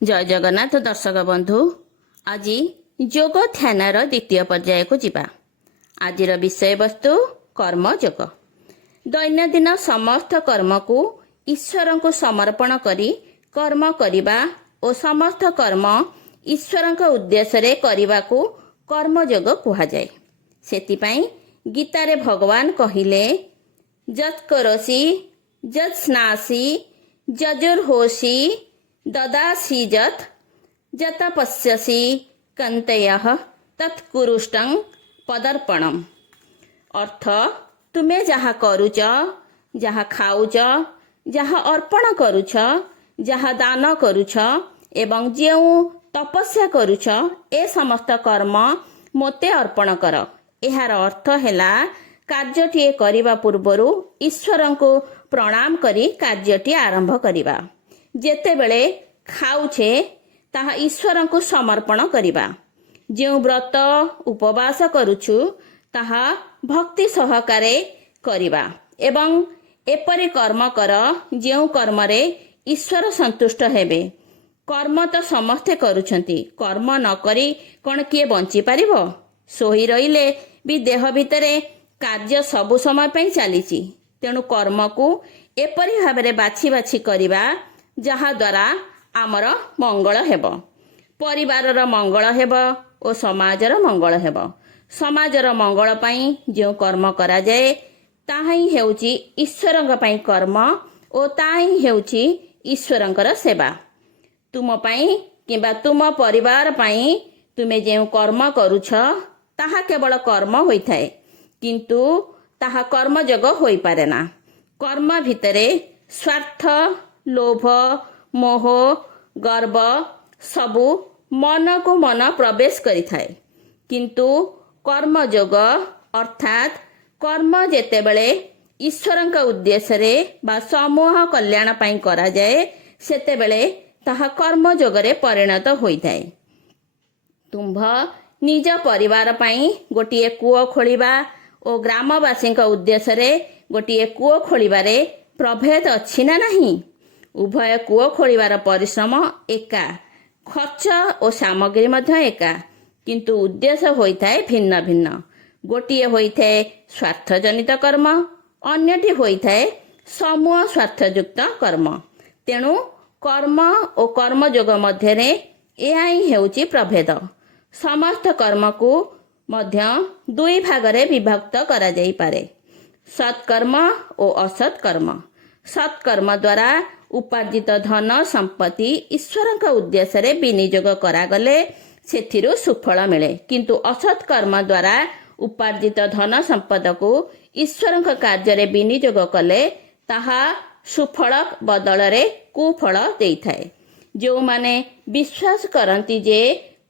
जय जगन्नाथ दर्शक बंधु आज योग ध्यानर द्वितीय पर्याय को जीवा। आजिर विषय वस्तु कर्मयोग। दैनंदिन समस्त कर्म को ईश्वर को समर्पण करी कर्म करिबा और समस्त कर्म ईश्वर उद्देश्य रे करिबा को कर्मयोग कुहाଯାଏ। सेतिपाई गीतारे भगवान कहिले जत करोसी जत स्नासी जजुर्होसी ददासी जत जत पश्यसी कंतयः तत्कुरुष्टं पदर्पणम। अर्थ तुमे जहा करूच, जहा खाऊच, जहा अर्पण करूछ, जहा दान करूछ एवं जेउ तपस्या करूछ ए समस्त कर्म मोते अर्पण कर। एहार अर्थ हैला कार्यटीए करिबा पूर्वरु ईश्वर को प्रणाम करी कार्यटी आरंभ करिबा। जेतेबेले खाऊछे ताहा ईश्वर को समर्पण करिबा। जेउ व्रत उपवास करूछु ताहा भक्ति सहकारे करिबा एवं एपरि कर्म कर जेउ कर्म रे ईश्वर संतुष्ट हेबे। कर्म तो समस्ते करूछंती, कर्म न करी कोन किए बंची पारिबो? सोही रहिले भी देह भितरे कार्य सबु समय पई चलीची। तेणु कर्म को एपरि भाबरे बाछि बाछि करिबा जहा द्वारा आमर मंगल हेब, परिवारर मंगल हेब और समाजर मंगल हेब। समाजर मंगल पई जो कर्म करा जाए ताही हेउची ईश्वरंक पई कर्म और ताही हेउची ईश्वरंकर सेवा। तुम पई किबा तुम परिवार पई तुमे जे कर्म करूछ ताहा केवल कर्म होइथाए, किंतु ताहा कर्मयोग होई पारेना। कर्म भितरे स्वार्थ, लोभ, मोह, गर्व सबु मन को मन प्रवेश करिथाए। किंतु कर्मयोग अर्थात कर्म जेतेबेले ईश्वरंक उद्देश्य रे बा समूह कल्याण पई करा जाए सेतेबेले ताहा कर्मयोग रे परिणत होइथाए। तुम्भ निज परिवार पई गोटिए कूओ खोलिबा और ग्रामवासी उद्देश्य रे गोटिए कूओ खोलिबारे प्रभेद अछि ना नहीं? उभय कूओ खोलिबार परिश्रम एका, खर्च और सामग्री मध्य एका, किंतु उद्देश्य होइथाए भिन्न भिन्न। गोटिए होइथाए स्वार्थजनित कर्म, अन्यटी होइथाए समूह स्वार्थयुक्त कर्म। तेणु कर्म और कर्मयोग मध्यरे एहा ही हेउची प्रभेद। समस्त कर्म को मध्य दुई भागरे विभक्त करा जाई पारे, सत्कर्म और असत्कर्म। सत्कर्म द्वारा उपार्जित धन संपत्ति ईश्वर उद्देश्य रे विनियोग करागले सेथिरु सुफल मिले, किंतु असत्कर्म द्वारा उपार्जित धन संपद को ईश्वर कार्य रे विनियोग कले ताहा सुफल बदल रे कुफल देइथाए। जो माने विश्वास करंती जे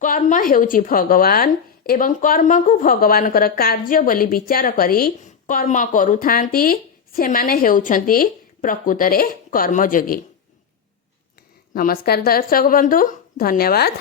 कर्म हेउची भगवान एवं कर्म को भगवान कर कार्य बोली विचार करी कर्म करुथांती सेमाने हेउछंती प्रकृतरे कर्मयोगी। नमस्कार दर्शक बंधु, धन्यवाद।